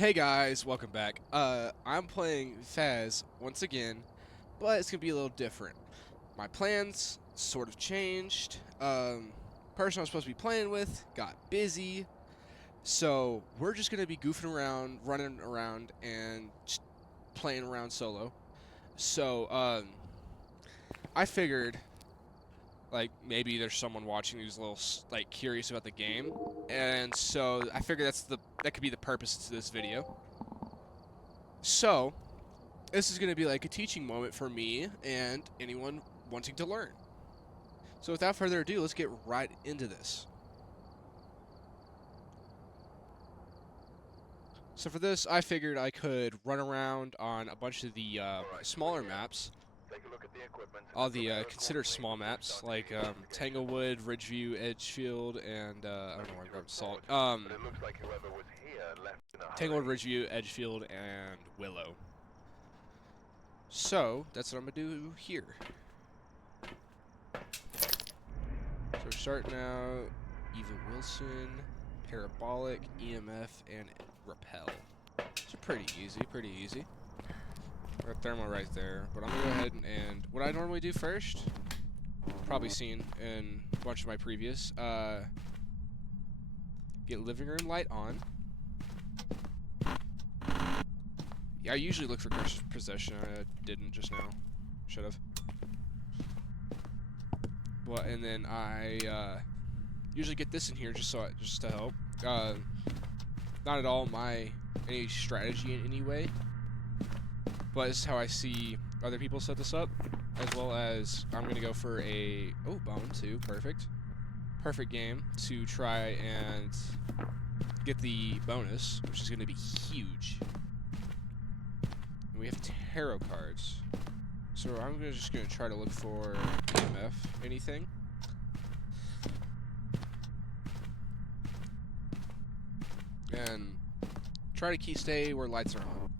Hey guys, welcome back. I'm playing Phas once again, but it's gonna be a little different. My plans sort of changed. Person I was supposed to be playing with got busy, so we're just gonna be goofing around, running around, and just playing around solo. So, I figured like maybe there's someone watching who's a little like curious about the game, and so I figured that could be the purpose to this video. So, this is going to be like a teaching moment for me and anyone wanting to learn. So without further ado, let's get right into this. So for this, I figured I could run around on a bunch of the smaller maps, all the considered small maps, like Tanglewood, Ridgeview, Edgefield, and I don't know where I grabbed Salt. Tanglewood, Ridgeview, Edgefield, and Willow. So that's what I'm gonna do here. So we're starting out Eva Wilson, Parabolic, EMF, and Repel. It's pretty easy, pretty easy. Got Thermal right there, but I'm gonna go ahead and what I normally do first, probably seen in a bunch of my previous, get living room light on. Yeah, I usually look for possession. I didn't just now. Should have. Well, and then I usually get this in here just to help. Not at all any strategy in any way, but this is how I see other people set this up, as well as I'm gonna go for a bone too. Perfect game to try and get the bonus, which is gonna be huge. And we have tarot cards. So I'm just going to try to look for EMF, anything. And try to stay where lights are on.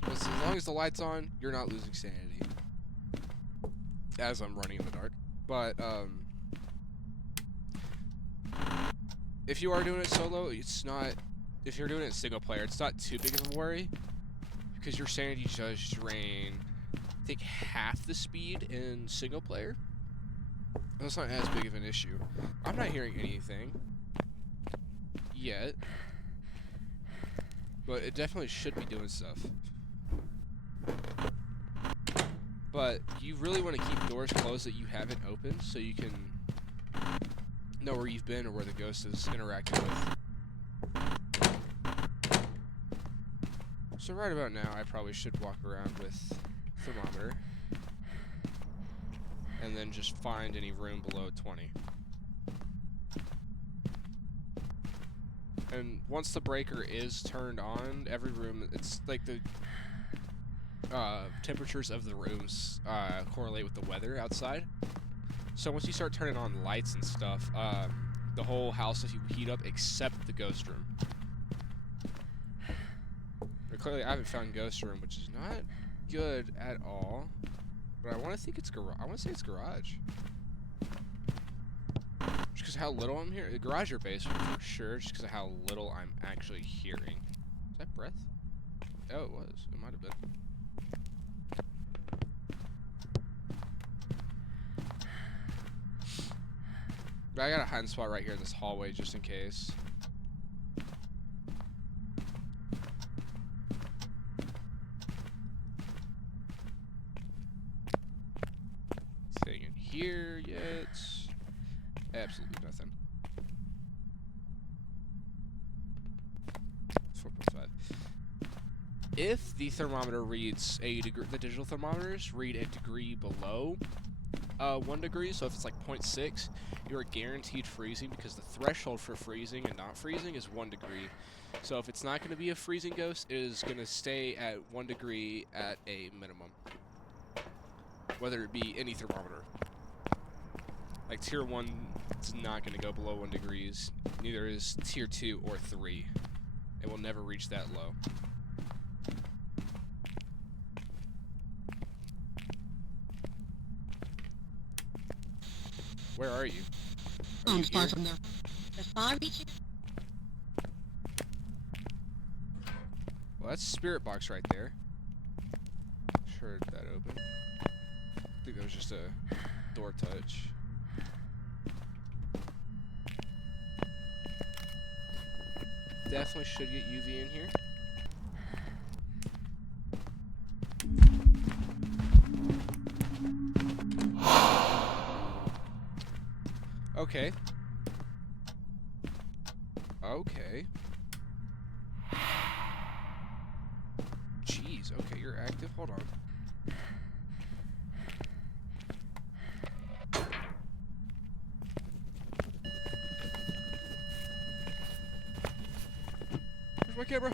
Because as long as the light's on, you're not losing sanity. As I'm running in the dark. But, if you are doing it solo, it's not... If you're doing it single player, it's not too big of a worry. Because your sanity does drain... I think half the speed in single player. That's not as big of an issue. I'm not hearing anything yet, but it definitely should be doing stuff. But you really want to keep doors closed that you haven't opened so you can know where you've been or where the ghost is interacting with. So right about now, I probably should walk around with thermometer and then just find any room below 20. And once the breaker is turned on, every room, it's like the temperatures of the rooms correlate with the weather outside. So once you start turning on lights and stuff, the whole house will heat up except the ghost room. But clearly I haven't found ghost room, which is not good at all, but I want to think it's garage. I want to say it's garage, just because how little I'm hearing. The garage or basement for sure, just because of how little I'm actually hearing. Is that breath? Oh, it was. It might have been. But I got a hiding spot right here in this hallway just in case. Here yet? Absolutely nothing. 4.5. If the thermometer reads a degree, the digital thermometers read a degree below 1 degree, so if it's like 0.6, you are guaranteed freezing because the threshold for freezing and not freezing is 1 degree. So if it's not going to be a freezing ghost, it is going to stay at 1 degree at a minimum. Whether it be any thermometer. Like tier 1 is not going to go below 1 degrees. Neither is tier 2 or 3. It will never reach that low. Where are you? I'm far from there. If I reach you... Well, that's spirit box right there. Sure, that open. I think that was just a door touch. Definitely should get UV in here. Okay. Okay. Jeez, okay, you're active. Hold on. Where's my camera?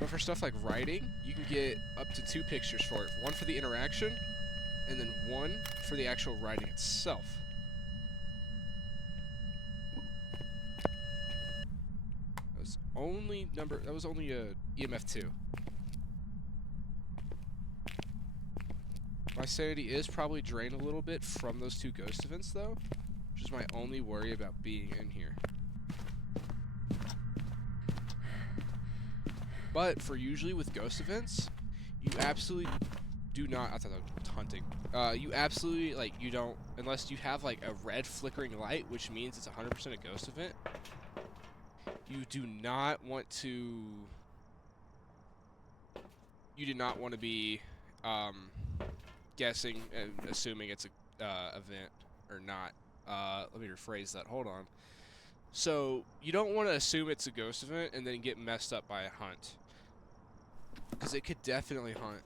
But for stuff like writing, you can get up to 2 pictures for it. One for the interaction, and then one for the actual writing itself. That was only a EMF 2. My sanity is probably drained a little bit from those 2 ghost events though, which is my only worry about being in here. But for usually with ghost events, you absolutely do not, I thought that was hunting. You absolutely, like, you don't, unless you have like a red flickering light, which means it's 100% a ghost event. You do not want to be guessing and assuming it's a event or not. Let me rephrase that. Hold on. So you don't want to assume it's a ghost event and then get messed up by a hunt, because it could definitely hunt.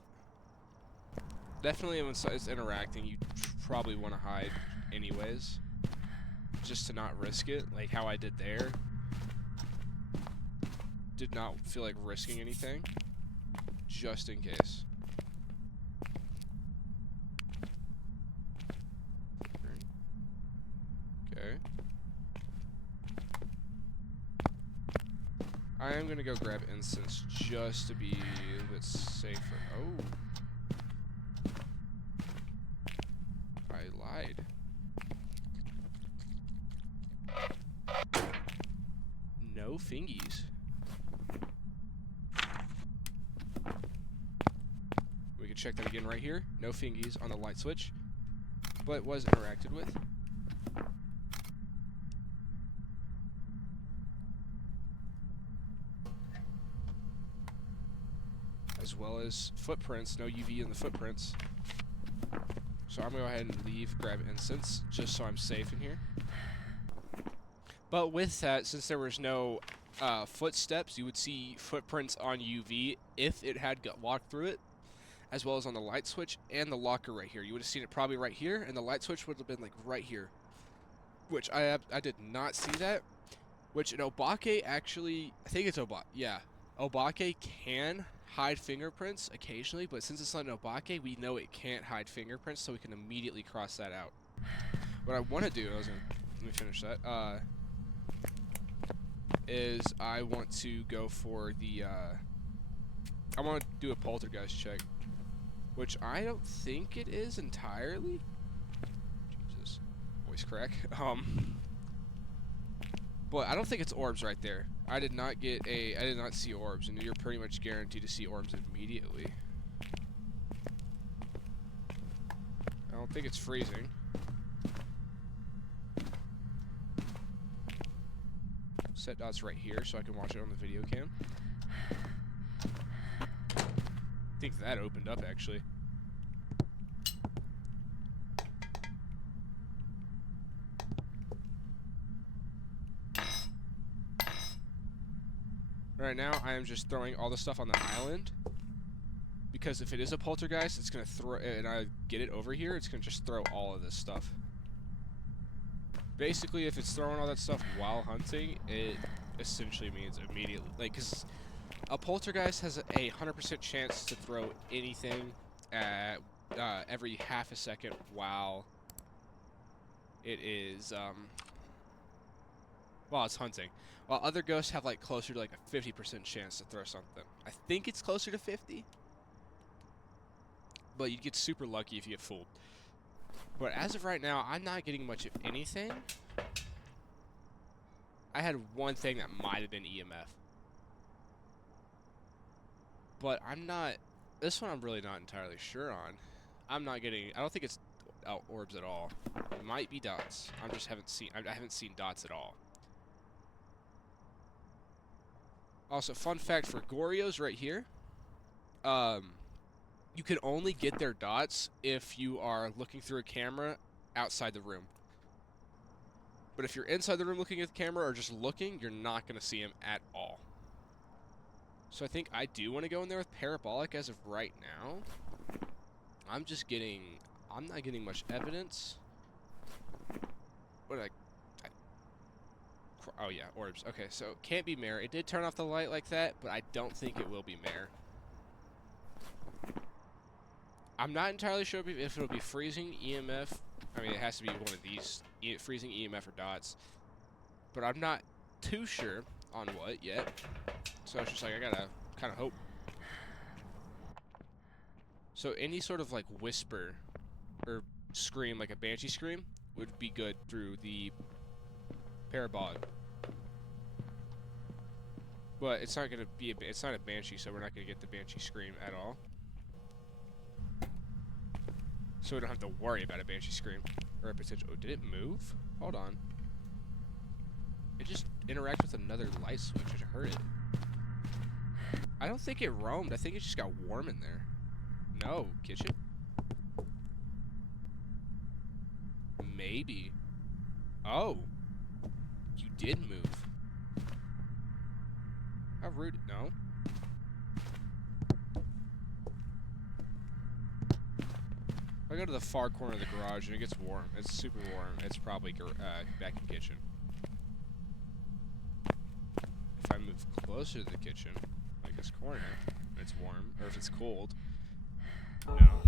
Definitely when it's interacting, you probably want to hide anyways, just to not risk it. Like how I did there. Did not feel like risking anything, just in case. Okay. I am gonna go grab incense just to be a bit safer. Oh. I lied. No fingies. We can check that again right here. No fingies on the light switch, but was interacted with. As well as footprints, no UV in the footprints. So I'm gonna go ahead and leave, grab incense, just so I'm safe in here. But with that, since there was no footsteps, you would see footprints on UV if it had walked through it, as well as on the light switch and the locker right here. You would have seen it probably right here, and the light switch would have been like right here, which I did not see that. Which an Obake actually, I think it's Obake, yeah. Obake can hide fingerprints occasionally, but since it's not an Obake, we know it can't hide fingerprints, so we can immediately cross that out. What I want to do, let me finish that, is I want to go for the, I want to do a poltergeist check, which I don't think it is entirely. Jesus, voice crack. But I don't think it's orbs right there. I did not see orbs, and you're pretty much guaranteed to see orbs immediately. I don't think it's freezing. Set dots right here so I can watch it on the video cam. I think that opened up actually. Right now, I am just throwing all the stuff on the island, because if it is a poltergeist, it's gonna throw, and I get it over here, it's gonna just throw all of this stuff. Basically, if it's throwing all that stuff while hunting, it essentially means immediately, like, because a poltergeist has a 100% chance to throw anything at every half a second while it is while it's hunting. While other ghosts have like closer to like a 50% chance to throw something. I think it's closer to 50. But you get super lucky if you get fooled. But as of right now, I'm not getting much of anything. I had one thing that might have been EMF. But I'm not. This one I'm really not entirely sure on. I'm not getting. I don't think it's orbs at all. It might be dots. I just haven't seen. I haven't seen dots at all. Also, fun fact for Gorios right here. You can only get their dots if you are looking through a camera outside the room. But if you're inside the room looking at the camera or just looking, you're not going to see them at all. So I think I do want to go in there with parabolic as of right now. I'm not getting much evidence. What did oh yeah, orbs. Okay, so can't be mare. It did turn off the light like that, but I don't think it will be mare. I'm not entirely sure if it'll be freezing, EMF. I mean, it has to be one of these, freezing, EMF, or dots. But I'm not too sure on what yet. So it's just like, I gotta kind of hope. So any sort of like whisper or scream, like a banshee scream, would be good through the parabolic. But it's not gonna be it's not a banshee, so we're not gonna get the banshee scream at all. So we don't have to worry about a banshee scream or a potential. Oh, did it move? Hold on. It just interacts with another light switch. I just heard it. I don't think it roamed. I think it just got warm in there. No, kitchen. Maybe. Oh, you did move. How rude. No. If I go to the far corner of the garage and it gets warm, it's super warm, it's probably back in the kitchen. If I move closer to the kitchen, like this corner, and it's warm, or if it's cold, no.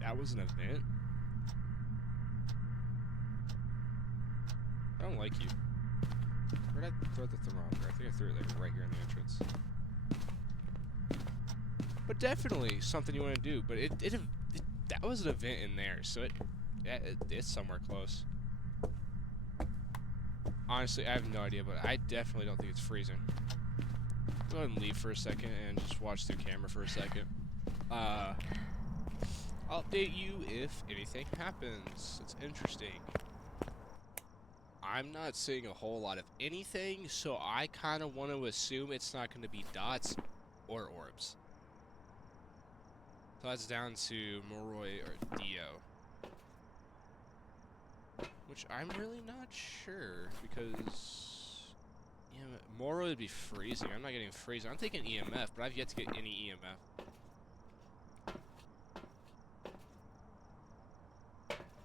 That was an event? I don't like you. Where did I throw the thermometer? I think I threw it like right here in the entrance. But definitely something you want to do. But that was an event in there, so it's somewhere close. Honestly, I have no idea, but I definitely don't think it's freezing. Go ahead and leave for a second and just watch through camera for a second. I'll update you if anything happens. It's interesting. I'm not seeing a whole lot of anything, so I kind of want to assume it's not going to be dots or orbs. So that's down to Moroi or Dio. Which I'm really not sure, because Moroi would be freezing. I'm not getting freezing. I'm taking EMF, but I've yet to get any EMF.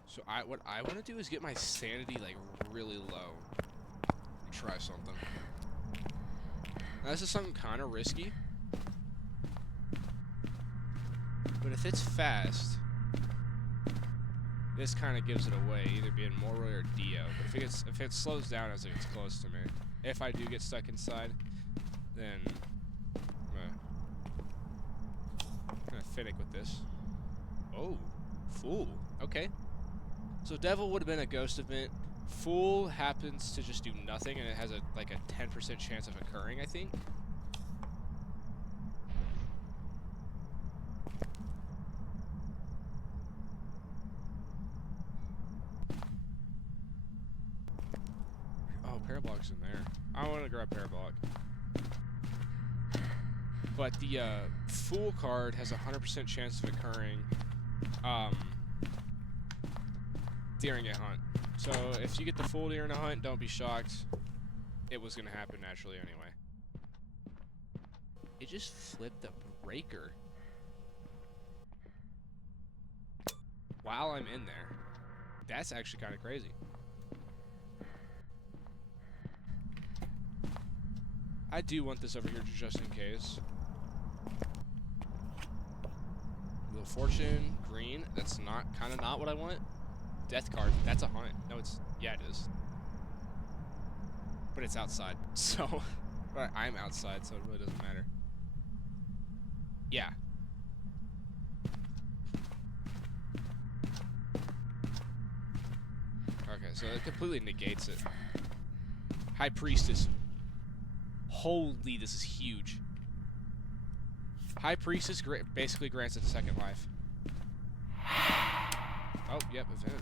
So what I want to do is get my sanity like really low and try something. Now, this is something kind of risky, but if it's fast, this kind of gives it away, either being Moroi or Dio. But if it slows down as it gets close to me, if I do get stuck inside, then I'm gonna finick with this. Oh, Fool. Okay. So Devil would have been a ghost event. Fool happens to just do nothing, and it has a 10% chance of occurring, I think. Oh, Parabolic's in there. I want to grab Parabolic. But the Fool card has a 100% chance of occurring during a hunt. So if you get the Fool during a hunt, don't be shocked. It was going to happen naturally anyway. It just flipped the breaker while I'm in there. That's actually kind of crazy. I do want this over here just in case. Wheel of Fortune, green. That's kind of not what I want. Death card. That's a hunt. No, yeah, it is. But it's outside, so but I'm outside, so it really doesn't matter. Yeah. Okay, so it completely negates it. High Priestess. Holy, this is huge. High Priestess basically grants it a second life. Oh, yep, event.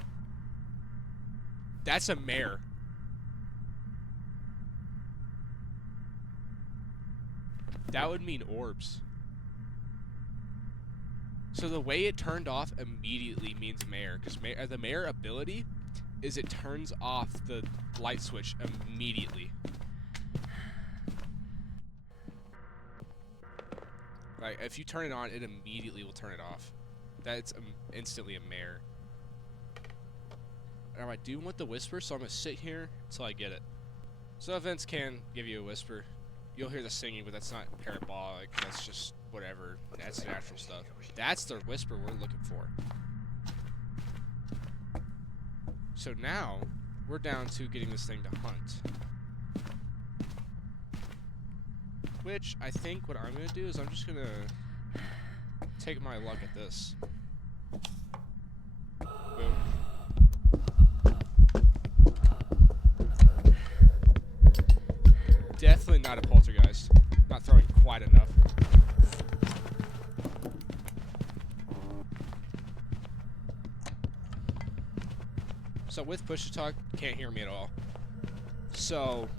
That's a mare. That would mean orbs. So the way it turned off immediately means mare, because the mare ability is it turns off the light switch immediately. Like, if you turn it on, it immediately will turn it off. That's instantly a mare. Now, I do want the whisper, so I'm going to sit here until I get it. So events can give you a whisper. You'll hear the singing, but that's not parabolic. That's just whatever. That's natural stuff. That's the whisper we're looking for. So now, we're down to getting this thing to hunt. Which, I think what I'm going to do is I'm just going to take my luck at this. Boom. Definitely not a poltergeist. Not throwing quite enough. So with push to talk, can't hear me at all. So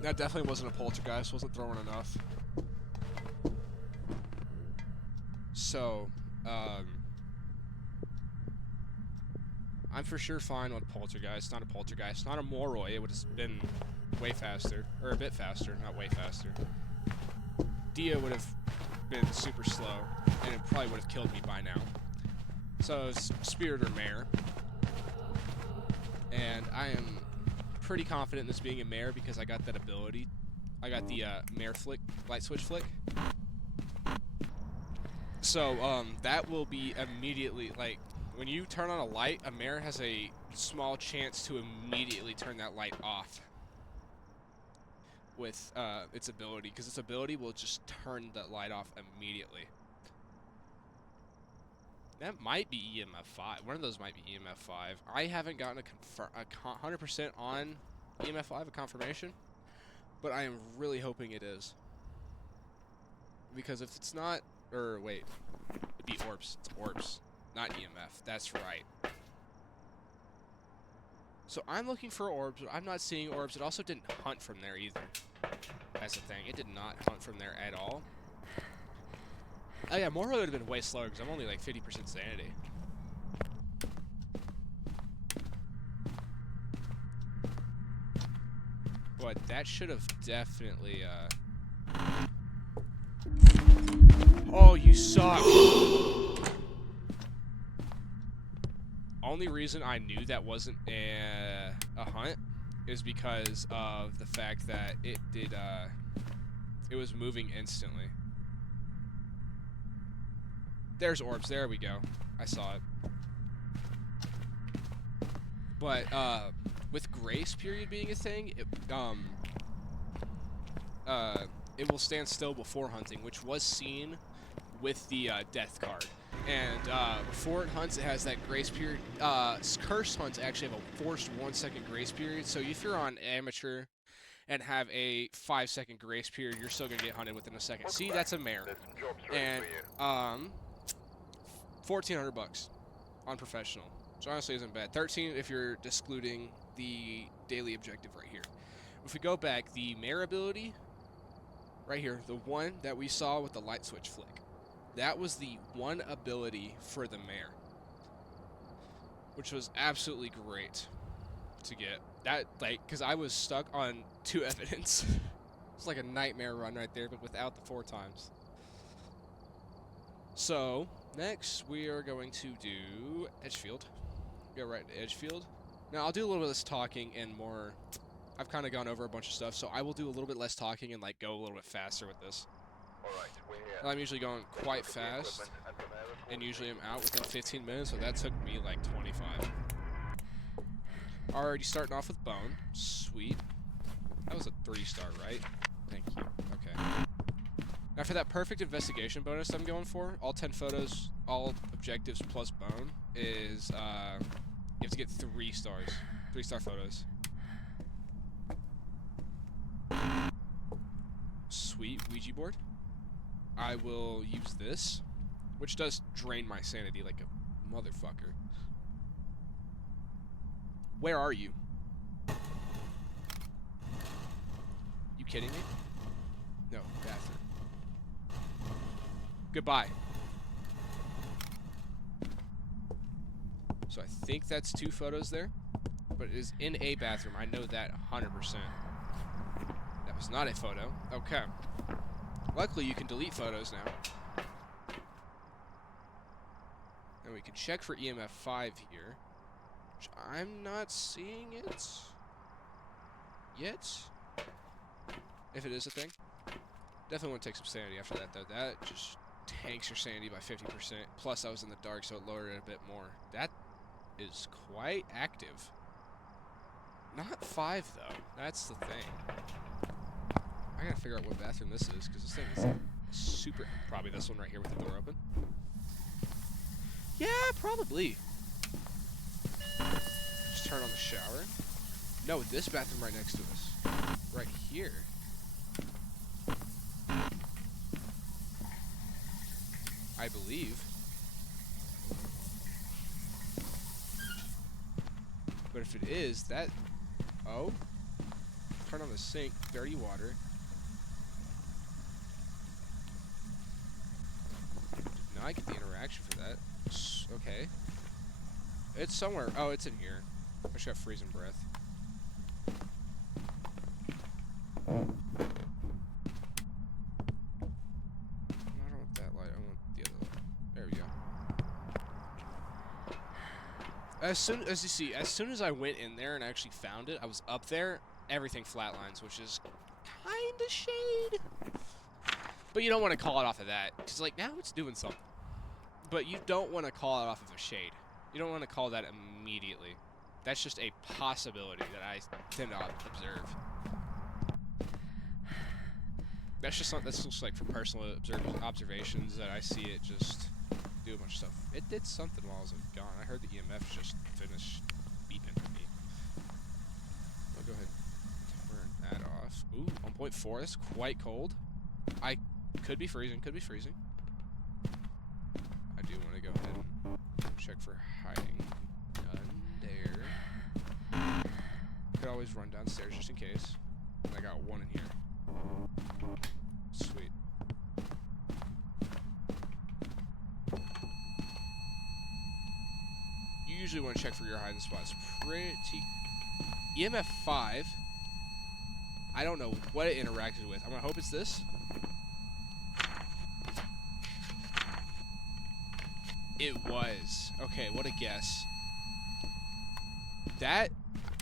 that definitely wasn't a poltergeist, wasn't throwing enough. So, I'm for sure fine with poltergeist, not a poltergeist, not a Moroi. It would have been way faster, or a bit faster, not way faster. Dia would have been super slow, and it probably would have killed me by now. So it's Spirit or Mare. And I am pretty confident in this being a Mare because I got that ability. I got the Mare flick, light switch flick. So that will be immediately, like, when you turn on a light, a Mare has a small chance to immediately turn that light off with its ability, because its ability will just turn that light off immediately. That might be EMF 5. One of those might be EMF 5. I haven't gotten a 100% on EMF 5, a confirmation, but I am really hoping it is. Because if it's not, or wait, it'd be orbs. It's orbs, not EMF. That's right. So I'm looking for orbs, but I'm not seeing orbs. It also didn't hunt from there either. That's the thing. It did not hunt from there at all. Oh yeah, Moroi would have been way slower because I'm only like 50% sanity. But that should have definitely, Oh, you suck! Only reason I knew that wasn't a hunt is because of the fact that it did, it was moving instantly. There's orbs. There we go. I saw it. But with grace period being a thing, it will stand still before hunting, which was seen with the death card. And before it hunts, it has that grace period. Cursed hunts actually have a forced 1 second grace period. So if you're on amateur and have a 5 second grace period, you're still gonna get hunted within a second. See, that's a Mare. And $1,400 on professional, which honestly isn't bad. 13 if you're excluding the daily objective right here. If we go back, the Mare ability, right here, the one that we saw with the light switch flick, that was the one ability for the Mare, which was absolutely great to get. That, like, because I was stuck on 2 evidence. It's like a nightmare run right there, but without the 4 times. So next, we are going to do Edgefield. Go right to Edgefield. Now, I'll do a little bit less talking and more... I've kind of gone over a bunch of stuff, so I will do a little bit less talking and, like, go a little bit faster with this. I'm usually going quite fast, and usually I'm out within 15 minutes, so that took me, like, 25. Already starting off with Bone. Sweet. That was a 3-star, right? Thank you. Okay. Now for that perfect investigation bonus I'm going for, all 10 photos, all objectives plus Bone, is you have to get 3 stars. 3-star photos. Sweet Ouija board. I will use this, which does drain my sanity like a motherfucker. Where are you? You kidding me? No, bathroom. Goodbye. So I think that's 2 photos there, but it is in a bathroom. I know that 100%. That was not a photo. Okay. Luckily, you can delete photos now. And we can check for EMF 5 here. Which I'm not seeing it yet. If it is a thing. Definitely want to take some sanity after that, though. That just tanks your sanity by 50%. Plus, I was in the dark, so it lowered it a bit more. That is quite active. Not 5, though. That's the thing. I gotta figure out what bathroom this is, because this thing is super... Probably this one right here with the door open. Yeah, probably. Just turn on the shower. No, this bathroom right next to us. Right here. I believe. But if it is, that... Oh. Turn on the sink. Dirty water. Did not get the interaction for that. Okay. It's somewhere. Oh, it's in here. I just got freezing breath. I don't want that light. I want the other light. There we go. As soon as I went in there and actually found it, I was up there, everything flatlines, which is kinda shade. But you don't want to call it off of that, because like now it's doing something. But you don't want to call it off of a shade. You don't want to call that immediately. That's just a possibility that I tend to observe. That's just something that's just like from personal observations that I see it just do a bunch of stuff. It did something while I was gone. I heard the EMF just finish beeping at me. I'll go ahead and turn that off. Ooh, 1.4. That's quite cold. I could be freezing. Could be freezing. I do want to go ahead and check for hiding. None there. Could always run downstairs just in case. And I got one in here. Sweet. You usually want to check for your hiding spots. Pretty... EMF 5. I don't know what it interacted with. I'm going to hope it's this. It was. Okay, what a guess. That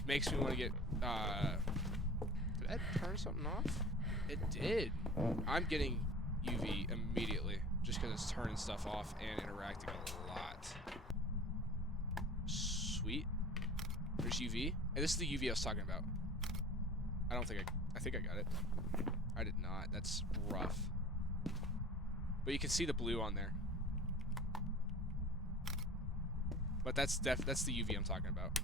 makes me want to get... did that turn something off? It did. I'm getting UV immediately, just because it's turning stuff off and interacting a lot. Sweet. There's UV. And this is the UV I was talking about. I think I got it. I did not. That's rough. But you can see the blue on there. But that's the UV I'm talking about.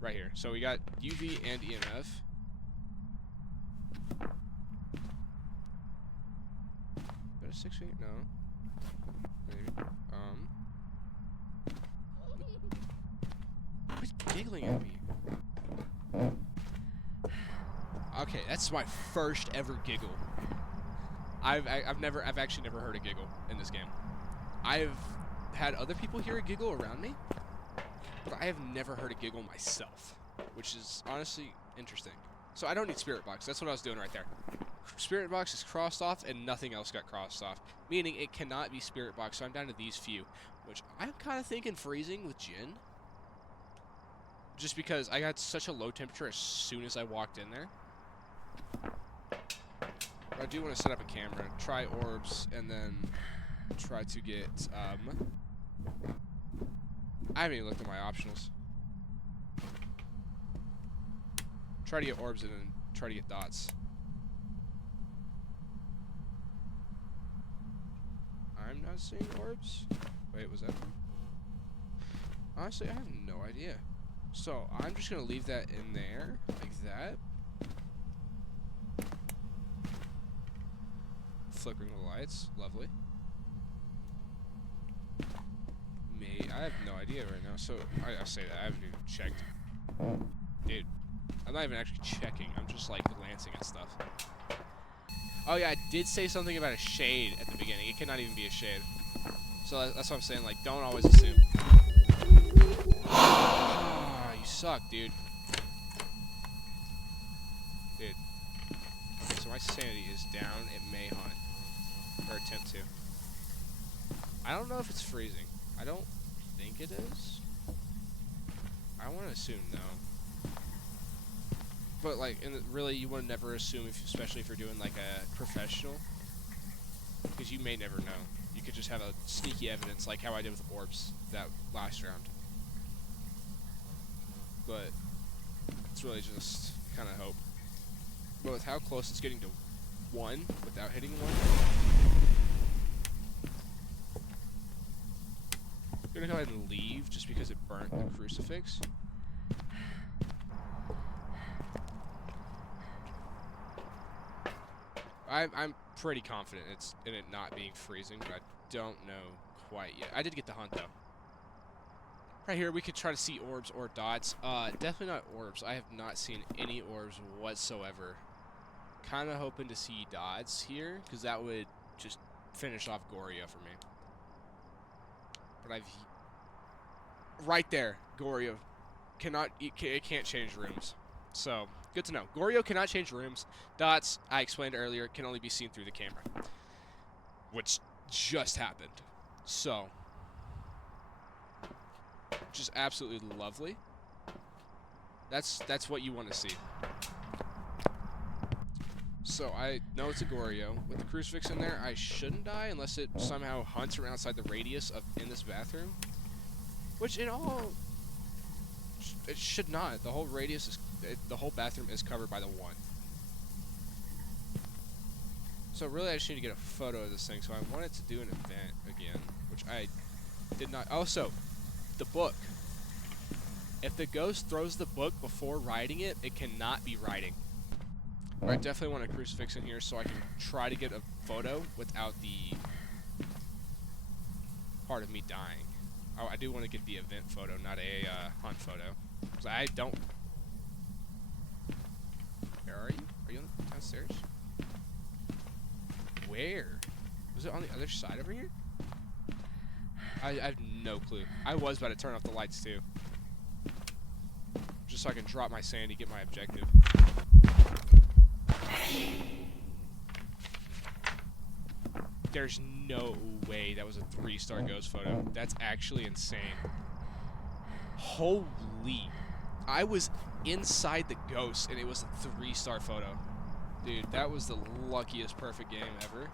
Right here. So we got UV and EMF. Is that a 6 feet? No. Maybe. Quit giggling at me. Okay, that's my first ever giggle. I've actually never heard a giggle in this game. I've had other people hear a giggle around me, but I have never heard a giggle myself, which is honestly interesting. So I don't need Spirit Box. That's what I was doing right there. Spirit Box is crossed off, and nothing else got crossed off, meaning it cannot be Spirit Box, so I'm down to these few, which I'm kind of thinking freezing with Jinn, just because I got such a low temperature as soon as I walked in there. But I do want to set up a camera, try orbs, and then try to get, I haven't even looked at my optionals. Try to get orbs and then try to get dots. I'm not seeing orbs. Wait, was that? Honestly, I have no idea. So I'm just gonna leave that in there, like that. Flickering the lights, lovely. I have no idea right now, so I say that, I haven't even checked. Dude, I'm not even actually checking, I'm just like glancing at stuff. Oh yeah, I did say something about a shade at the beginning. It cannot even be a shade. So that's what I'm saying, like, don't always assume. Ah, you suck, dude. Dude. So my sanity is down, it may hunt. Or attempt to. I don't know if it's freezing. I don't think it is. I want to assume no. But like, really, you want to never assume, especially if you're doing like a professional, because you may never know. You could just have a sneaky evidence, like how I did with orbs that last round. But it's really just kind of hope. But with how close it's getting to 1 without hitting 1, I'm gonna go ahead and leave just because it burnt the crucifix. I'm pretty confident it's in it not being freezing, but I don't know quite yet. I did get the hunt though. Right here, we could try to see orbs or dots. Definitely not orbs. I have not seen any orbs whatsoever. Kind of hoping to see dots here, because that would just finish off Goryo for me. But right there, Goryo it can't change rooms. So, good to know. Goryo cannot change rooms. Dots, I explained earlier, can only be seen through the camera. Which just happened. So, just absolutely lovely. That's what you want to see. So, I know it's a Goryo. With the crucifix in there, I shouldn't die unless it somehow hunts around outside the radius of in this bathroom. Which, in all, it should not. The whole radius is... the whole bathroom is covered by the 1. So really I just need to get a photo of this thing. So I wanted to do an event again, which I did not. Also, the book. If the ghost throws the book before writing it, it cannot be writing. But I definitely want a crucifix in here so I can try to get a photo without the part of me dying. Oh, I do want to get the event photo, not a hunt photo. Because I don't... Where are you? Are you downstairs? Where? Was it on the other side over here? I have no clue. I was about to turn off the lights too. Just so I can drop my sanity, get my objective. There's no way that was a 3-star ghost photo. That's actually insane. Holy. I was inside the ghost and it was a 3-star photo. Dude, that was the luckiest perfect game ever.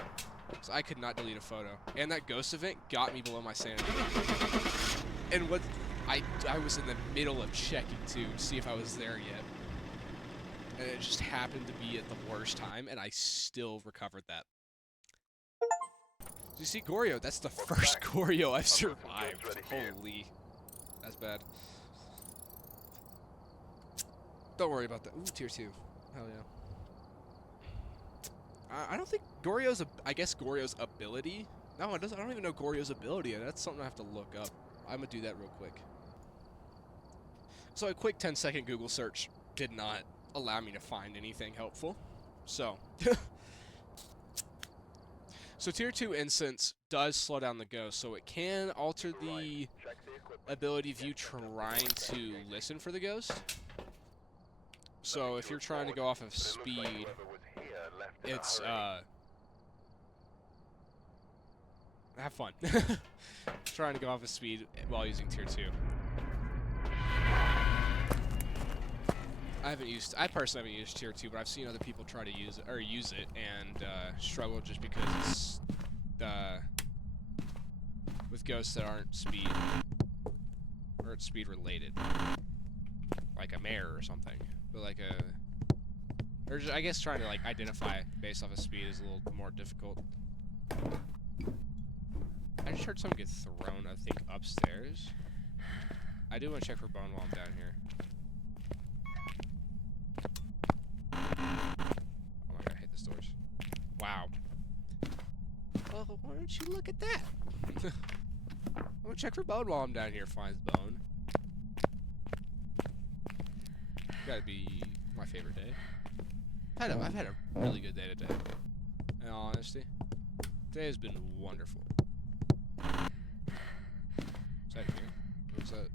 So I could not delete a photo. And that ghost event got me below my sanity. And what I was in the middle of checking to see if I was there yet. And it just happened to be at the worst time and I still recovered that. You see, Goryo, that's the first Goryo I've survived. Holy. That's bad. Don't worry about that. Ooh, tier 2. Hell yeah. I don't think Goryo's... I guess Goryo's ability... No, it doesn't. I don't even know Goryo's ability. That's something I have to look up. I'm gonna do that real quick. So a quick 10-second Google search did not allow me to find anything helpful. So... So tier 2 incense does slow down the ghost, so it can alter the ability of you trying to listen for the ghost. So if you're trying to go off of speed, it's have fun. Trying to go off of speed while using tier 2. I personally haven't used tier 2, but I've seen other people try to use it and struggle just because it's with ghosts that aren't speed or it's speed related, like a mare or something. But like or just, I guess trying to like identify based off of speed is a little more difficult. I just heard someone get thrown, I think, upstairs. I do want to check for bone while I'm down here. Oh my god, I hate the doors. Wow. Well, why don't you look at that? I'm gonna check for bone while I'm down here. Finds bone. Gotta be my favorite day. I've had a really good day today. In all honesty, today has been wonderful. Is that here? What was that?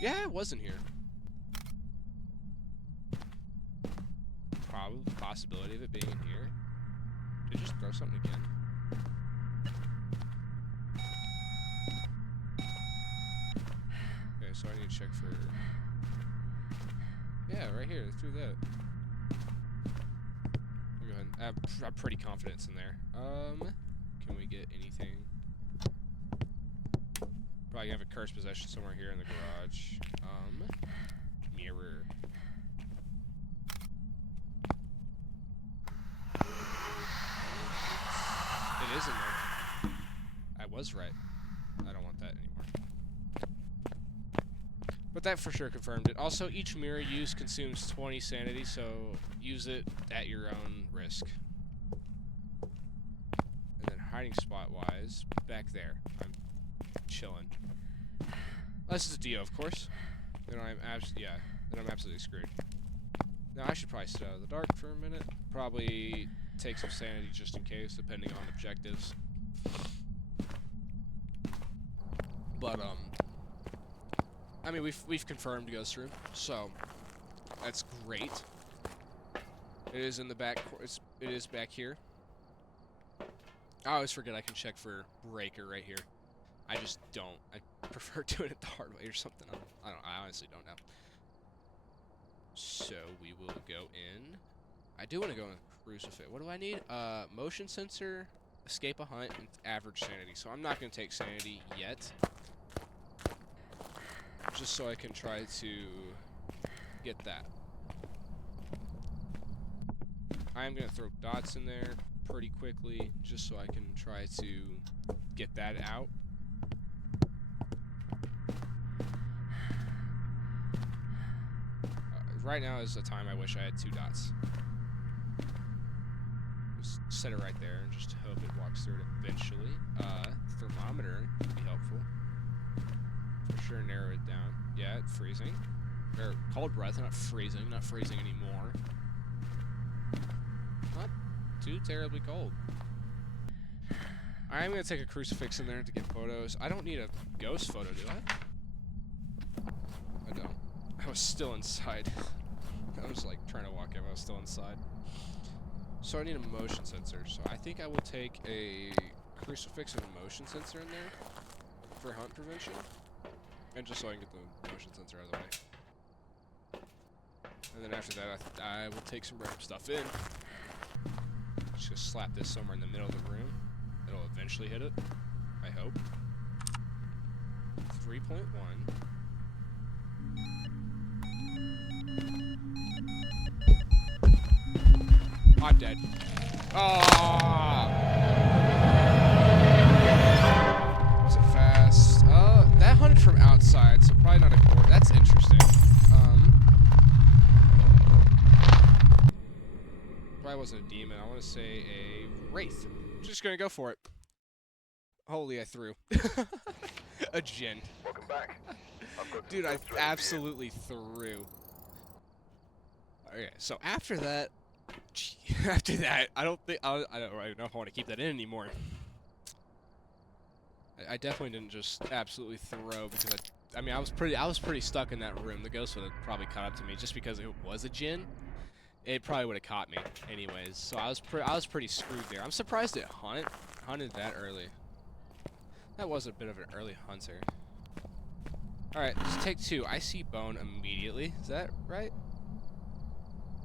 Yeah, it wasn't here. Probably possibility of it being in here. Did it just throw something again? Okay, so I need to check for. Yeah, right here. They threw that. I'll go ahead. I'm pretty confident it's in there. Can we get anything? Probably gonna have a cursed possession somewhere here in the garage. Mirror. It is in there. I was right. I don't want that anymore. But that for sure confirmed it. Also, each mirror used consumes 20 sanity, so use it at your own risk. And then hiding spot-wise, back there. I'm chilling. Unless it's a Dio, of course. Then I'm absolutely screwed. Now I should probably stay out of the dark for a minute. Probably take some sanity just in case, depending on objectives. But I mean we've confirmed Ghost Room, so that's great. It is in the back. It is back here. I always forget I can check for breaker right here. I just don't. I prefer doing it the hard way or something. I honestly don't know. So we will go in. I do want to go in crucifix. What do I need? Motion sensor, escape a hunt, and average sanity. So I'm not going to take sanity yet. Just so I can try to get that. I am going to throw dots in there pretty quickly, just so I can try to get that out. Right now is the time I wish I had 2 dots. Just set it right there and just hope it walks through it eventually. Thermometer would be helpful. For sure narrow it down. Yeah, it's freezing. Or cold breath, not freezing anymore. Not too terribly cold. I'm gonna take a crucifix in there to get photos. I don't need a ghost photo, do I? I don't. I was still inside. I was like trying to walk in, I was still inside. So I need a motion sensor. So I think I will take a crucifix and a motion sensor in there for hunt prevention. And just so I can get the motion sensor out of the way. And then after that, I will take some random stuff in. Just gonna slap this somewhere in the middle of the room. It'll eventually hit it. I hope. 3.1. I'm dead. Oh! Was it fast? That hunted from outside, so probably not a core. That's interesting. Probably wasn't a demon. I want to say a wraith. Just gonna go for it. Holy, I threw. A djinn. Welcome back. Dude, I absolutely threw. Okay, so after that, I don't really know if I want to keep that in anymore. I definitely didn't just absolutely throw because I mean I was pretty stuck in that room. The ghost would have probably caught up to me just because it was a djinn. It probably would have caught me anyways. So I was pretty screwed there. I'm surprised it hunted that early. That was a bit of an early hunter. All right, let's take 2. I see bone immediately. Is that right?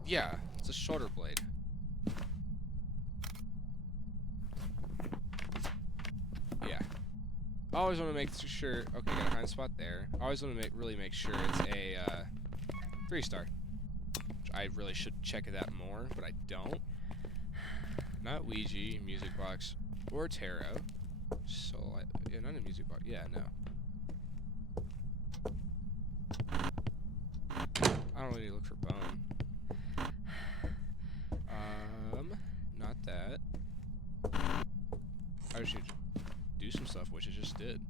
Yeah, it's a shoulder blade. Yeah. I always want to make sure. Okay, got a hiding spot there. I always want to really make sure it's a 3-star. I really should check that more, but I don't. Not Ouija, music box, or tarot. So, yeah, not a music box. Yeah, no. I don't really look for bone. Not that. I should do some stuff, which I just did.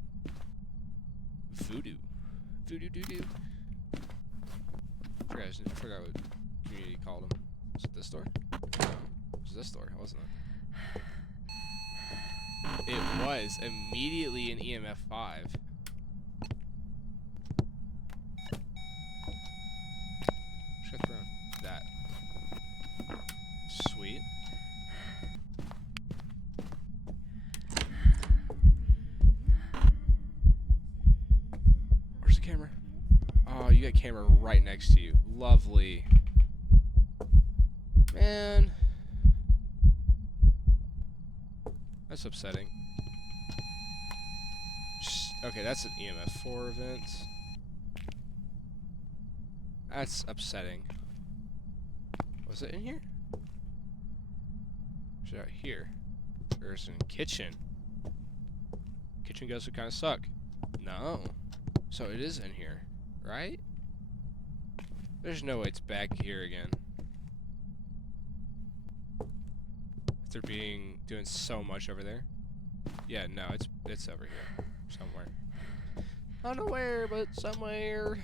Voodoo. Voodoo doo-doo. I forgot what community called them. Was it this door? No. It was this door, wasn't it? It was immediately an EMF 5. Just got thrown. That. Sweet. Where's the camera? Oh, you got camera right next to you. Lovely. Man. That's upsetting. Okay, that's an EMF 4 event. That's upsetting. Was it in here? Is it out here? There's a kitchen. Kitchen ghosts would kind of suck. No. So it is in here, right? There's no way it's back here again. After doing so much over there. Yeah, no, it's over here. Somewhere. I don't know where, but somewhere.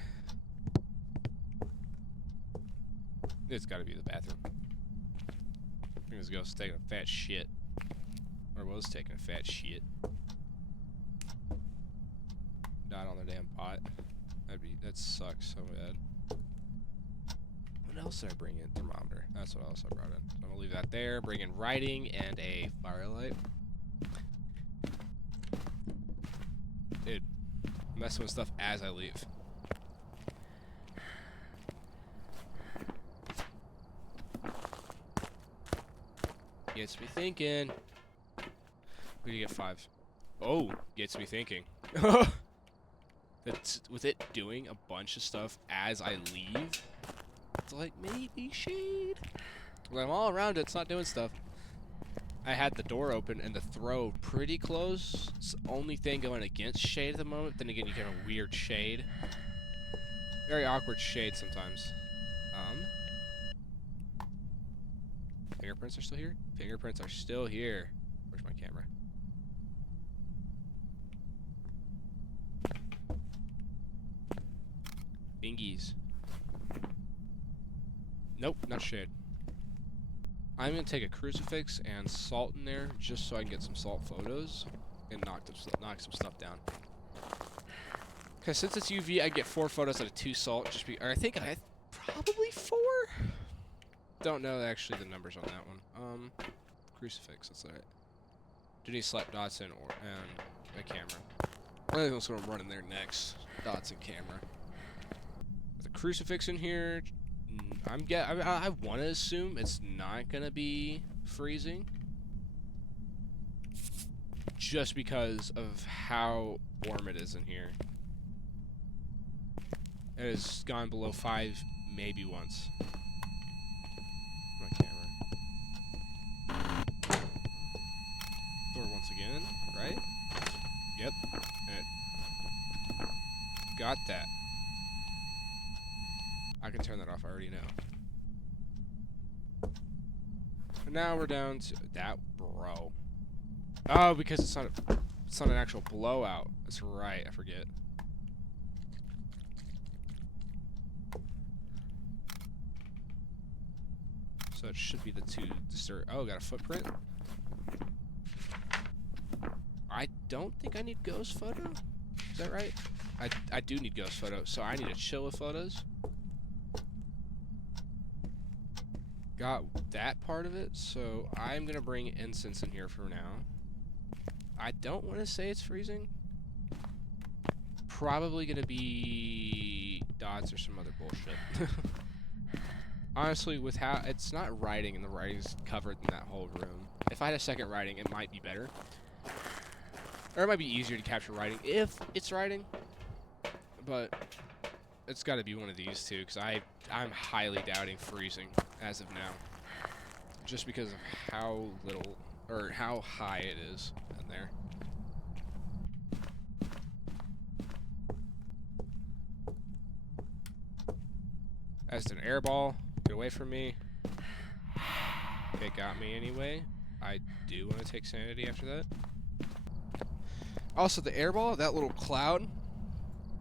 It's gotta be the bathroom. I think this ghost taking a fat shit. Or was taking a fat shit. Died on the damn pot. That sucks so bad. What else did I bring in? Thermometer. That's what else I brought in. So I'm gonna leave that there. Bring in writing and a firelight. Dude, I'm messing with stuff as I leave. Gets me thinking. We get 5. Oh, gets me thinking. That's with it doing a bunch of stuff as I leave. It's like maybe shade. Well, I'm all around it. It's not doing stuff. I had the door open and the throw pretty close. It's the only thing going against shade at the moment. Then again, you get a weird shade. Very awkward shade sometimes. Fingerprints are still here? Fingerprints are still here. Where's my camera? Bingies. Nope, not shade. I'm gonna take a crucifix and salt in there just so I can get some salt photos and knock some stuff down. Cause since it's UV, I get 4 photos out of 2 salt. Or I think I had probably 4. Don't know actually the numbers on that one. Crucifix. That's right. Do need slap dots in and a camera. I think that's what I'm running there next. Dots and camera. With a crucifix in here. I want to assume it's not gonna be freezing, just because of how warm it is in here. It has gone below 5 maybe once. My camera. Door once again, right? Yep. And got that. I can turn that off, I already know. And now we're down to that, bro. Oh, because it's not an actual blowout. That's right, I forget. So it should be the 2 disturb. Oh, got a footprint. I don't think I need ghost photo. Is that right? I do need ghost photo, so I need to chill with photos. Got that part of it, so I'm gonna bring incense in here for now. I don't want to say it's freezing. Probably gonna be dots or some other bullshit. Honestly, with how it's not writing and the writing's covered in that whole room. If I had a second writing, it might be better. Or it might be easier to capture writing if it's writing. But it's got to be one of these two, because I'm highly doubting freezing as of now. Just because of how little, or how high it is in there. guys did an air ball. Get away from me. It got me anyway. I do want to take sanity after that. Also, the air ball, that little cloud,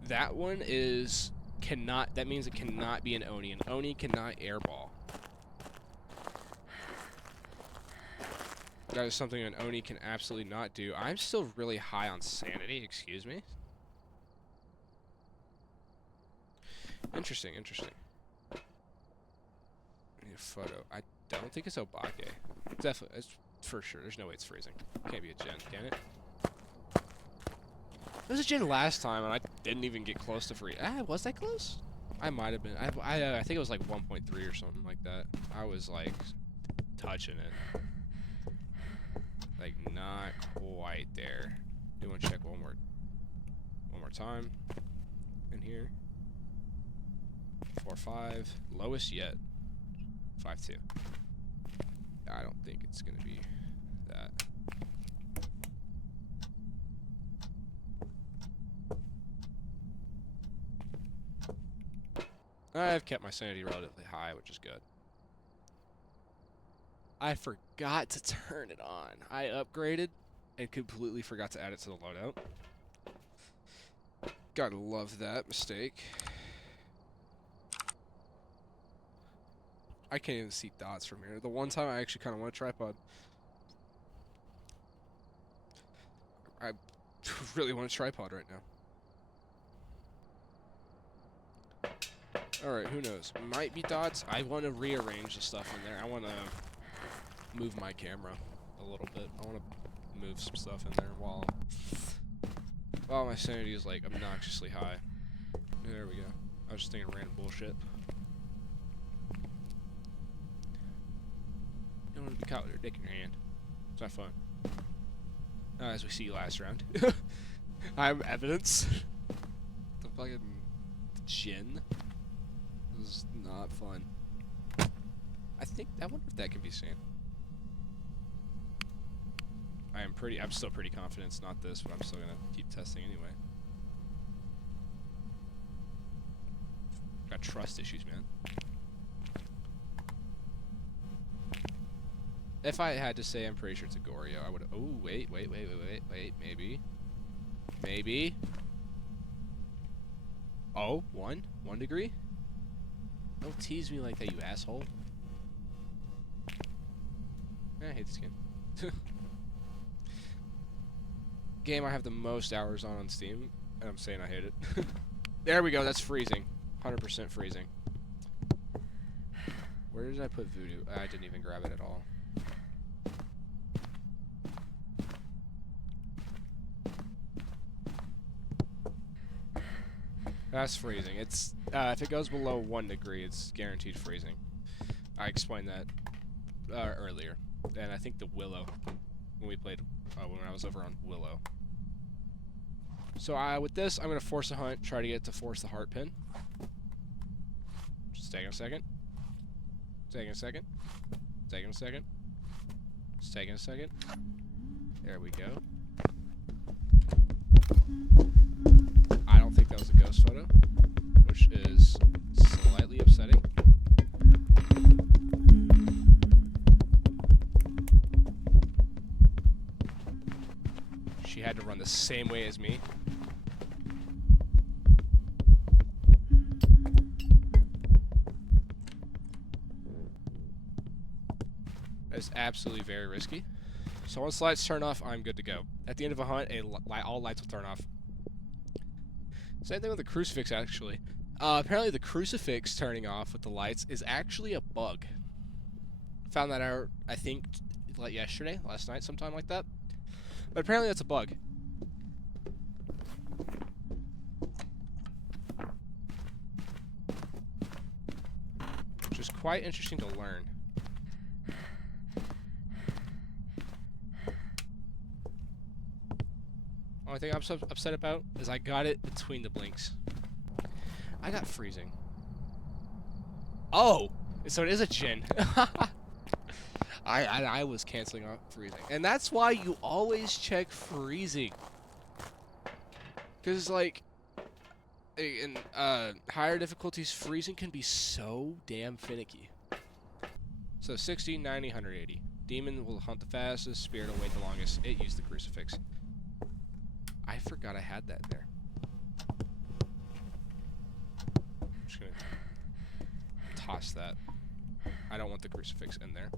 that one is cannot. That means it cannot be an Oni. An Oni cannot airball. That is something an Oni can absolutely not do. I'm still really high on sanity. Excuse me. Interesting. Interesting. I need a photo. I don't think it's Obake. Definitely, it's for sure. There's no way it's freezing. Can't be a gen, can it? It was a gen last time, and I didn't even get close to free. Was I close? I might have been. I think it was like 1.3 or something like that. I was like touching it. Like not quite there. Do want to check one more time. In here. 4.5. Lowest yet. 5.2. I don't think it's gonna be that. I've kept my sanity relatively high, which is good. I forgot to turn it on. I upgraded and completely forgot to add it to the loadout. Gotta love that mistake. I can't even see dots from here. The one time I actually kind of want a tripod. I really want a tripod right now. Alright, who knows? Might be dots. I want to rearrange the stuff in there. I want to move my camera a little bit. I want to move some stuff in there while my sanity is like obnoxiously high. There we go. I was just thinking random bullshit. You don't want to be caught with your dick in your hand. It's not fun. As we see last round. I'm evidence. The fucking gin was not fun. I wonder if that can be seen. I'm still pretty confident it's not this, but I'm still gonna keep testing anyway. Got trust issues, man. If I had to say, I'm pretty sure it's a Goryo. I would. Oh, wait, maybe. Oh, 1 degree. Don't tease me like that, you asshole. I hate this game. Game I have the most hours on Steam, and I'm saying I hate it. There we go. That's freezing. 100% freezing. Where did I put Voodoo? I didn't even grab it at all. That's freezing. It's if it goes below 1 degree, it's guaranteed freezing. I explained that earlier, and I think the Willow when we played when I was over on Willow. So with this, I'm gonna force a hunt, try to get to force the heart pin. Just taking a second. Taking a second. Taking a second. Just taking a second. There we go. I don't think that was a ghost photo, which is slightly upsetting. She had to run the same way as me. That is absolutely very risky. So once the lights turn off, I'm good to go. At the end of a hunt, all lights will turn off. Same thing with the crucifix, actually. Apparently the crucifix turning off with the lights is actually a bug. Found that out, I think, like yesterday, last night, sometime like that. But apparently that's a bug. Which is quite interesting to learn. Only thing I'm so upset about is I got it between the blinks. I got freezing. Oh! So it is a Jin. I was canceling out freezing. And that's why you always check freezing. Because, like, In higher difficulties, freezing can be so damn finicky. So 60, 90, 180. Demon will hunt the fastest, spirit will wait the longest. It used the crucifix. I forgot I had that in there. I'm just gonna toss that. I don't want the crucifix in there.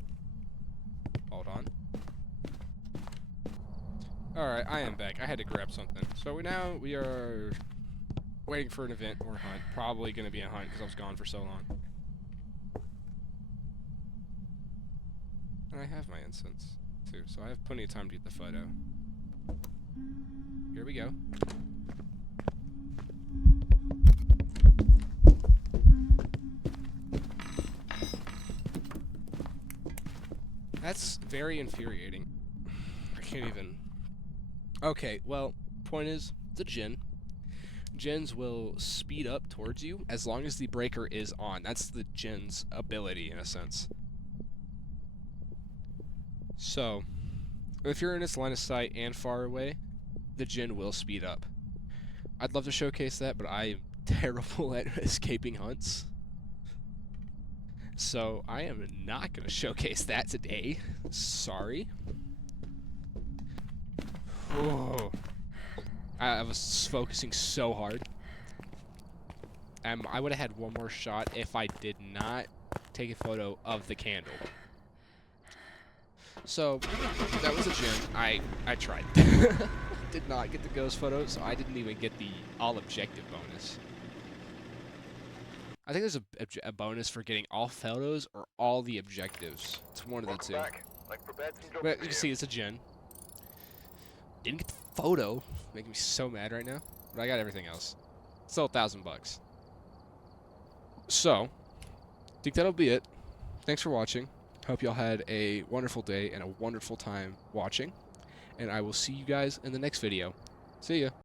Hold on. Alright, I am back. I had to grab something. So now we are waiting for an event or hunt. Probably going to be a hunt because I was gone for so long. And I have my incense, too, so I have plenty of time to get the photo. Here we go. That's very infuriating. I can't even... Okay, well, point is, it's a djinn. Djinns will speed up towards you as long as the breaker is on. That's the djinn's ability, in a sense. So, if you're in its line of sight and far away, the djinn will speed up. I'd love to showcase that, but I am terrible at escaping hunts. So, I am not going to showcase that today. Sorry. Oh. I was focusing so hard. I would have had one more shot if I did not take a photo of the candle. So, that was a djinn. I tried. Did not get the ghost photo, so I didn't even get the all-objective bonus. I think there's a bonus for getting all photos or all the objectives. It's one of the two. But you can see it's a djinn. Didn't get the photo. Making me so mad right now. But I got everything else. Still $1,000. So, I think that'll be it. Thanks for watching. Hope y'all had a wonderful day and a wonderful time watching. And I will see you guys in the next video. See ya.